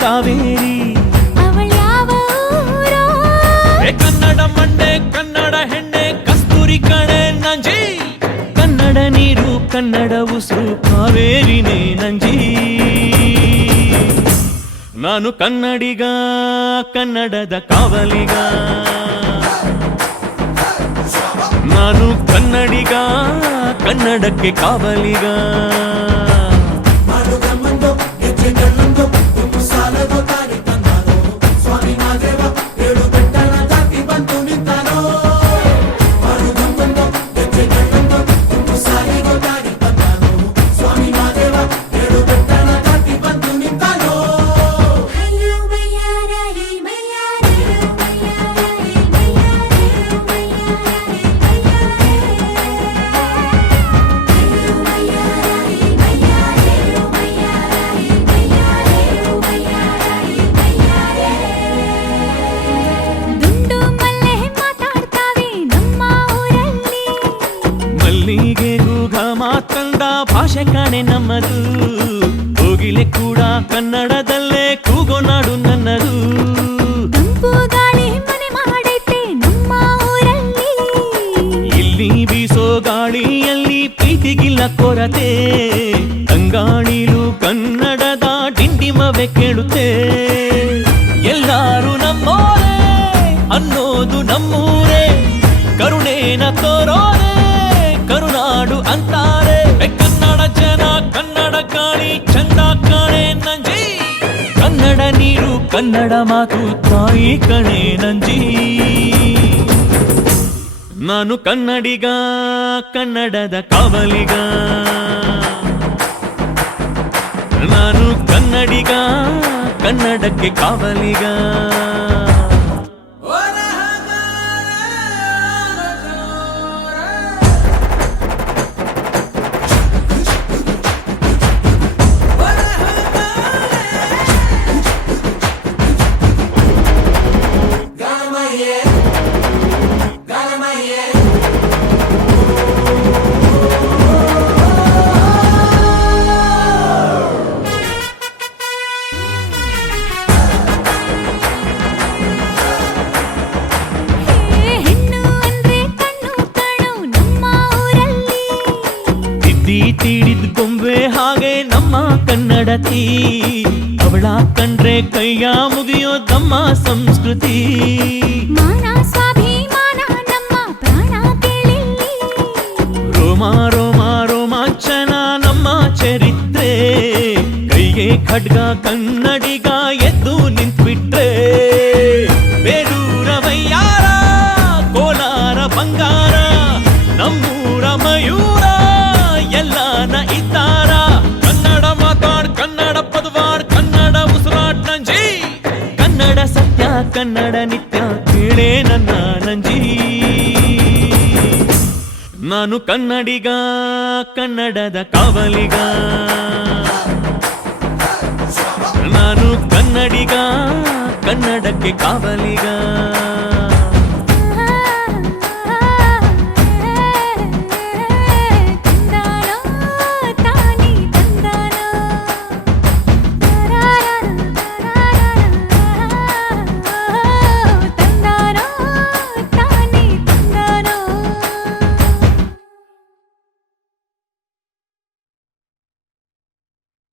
ಕಾವೇರಿ ಕನ್ನಡ ಮಂಡೆ ಕನ್ನಡ ಹೆಣ್ಣೆ ಕಸ್ತೂರಿ ಕಣೆ ನಂಜಿ ಕನ್ನಡ ನೀರು ಕನ್ನಡ ಉಸಿರು ಕಾವೇರಿನೇ ನಂಜಿ ನಾನು ಕನ್ನಡಿಗ ಕನ್ನಡದ ಕಾವಲಿಗ ನಾನು ಕನ್ನಡಿಗ ಕನ್ನಡಕ್ಕೆ ಕಾವಲಿಗ ಮಾತಂದ ಭಾಷೆ ಕಾಣೆ ನಮ್ಮದು ಕೋಗಿಲೆ ಕೂಡ ಕನ್ನಡದಲ್ಲೇ ಕೂಗೋ ನಾಡು ನನ್ನದು ತಂಪು ಗಾಳಿ ಮನೆ ಮಾಡೈತೆ ನಮ್ಮ ಊರಲ್ಲಿ ಇಲ್ಲಿ ಬೀಸೋ ಗಾಳಿಯಲ್ಲಿ ಪ್ರೀತಿಗಿಲ್ಲ ಕೊರತೆ ತಂಗಾಣಿಲು ಕನ್ನಡದ ಡಿಂಡಿಮವೆ ಕೇಳುತ್ತೆ ಎಲ್ಲಾರು ನಮ್ಮೋರೇ ಅನ್ನೋದು ನಮ್ಮೂರೇ ಕರುಣೇನ ತೋರೋರೇ ಕರುನಾಡು ಅಂತಾರೆ ಕನ್ನಡ ಜನ ಕನ್ನಡ ಗಾಳಿ ಚಂದ ಕಾಣೆ ನಂಜಿ ಕನ್ನಡ ನೀರು ಕನ್ನಡ ಮಾತು ತಾಯಿ ಕಣೆ ನಂಜಿ ನಾನು ಕನ್ನಡಿಗ ಕನ್ನಡದ ಕಾವಲಿಗ ನಾನು ಕನ್ನಡಿಗ ಕನ್ನಡಕ್ಕೆ ಕಾವಲಿಗ ತೀಡಿದ ಗೊಂಬೆ ಹಾಗೆ ನಮ್ಮ ಕನ್ನಡತಿ ಅವಳ ಕಂಡ್ರೆ ಕೈಯ ಮುಗಿಯೋದಮ್ಮ ಸಂಸ್ಕೃತಿ ಮಾನ ಸ್ವಾಭಿಮಾನ ನಮ್ಮ ಪ್ರಾಣ ಕೇಳಿಲ್ಲಿ ರೋಮ ರೋಮ ರೋಮಾಂಚನ ನಮ್ಮ ಚರಿತ್ರೆ ಕೈಗೆ ಖಡ್ಗ ಕನ್ನಡಿಗ ಎದ್ದು ನಿಂತ್ಬಿಟ್ರೆ ಬೇರೂರ ವೈಯಾರ ಕೋಲಾರ ಬಂಗಾರ ನಮ್ಮೂರ ಮಯೂರ ಎಲ್ಲಾನ ಇದ್ದಾರ ಕನ್ನಡ ಮಾತಾಡ್ ಕನ್ನಡ ಪದವಾಡ್ ಕನ್ನಡ ಉಸಿರಾಡ್ ನಂಜಿ ಕನ್ನಡ ಸತ್ಯ ಕನ್ನಡ ನಿತ್ಯ ಕೇಳೇ ನನ್ನ ನಂಜಿ ನಾನು ಕನ್ನಡಿಗ ಕನ್ನಡದ ಕಾವಲಿಗ ನಾನು ಕನ್ನಡಿಗ ಕನ್ನಡಕ್ಕೆ ಕಾವಲಿಗ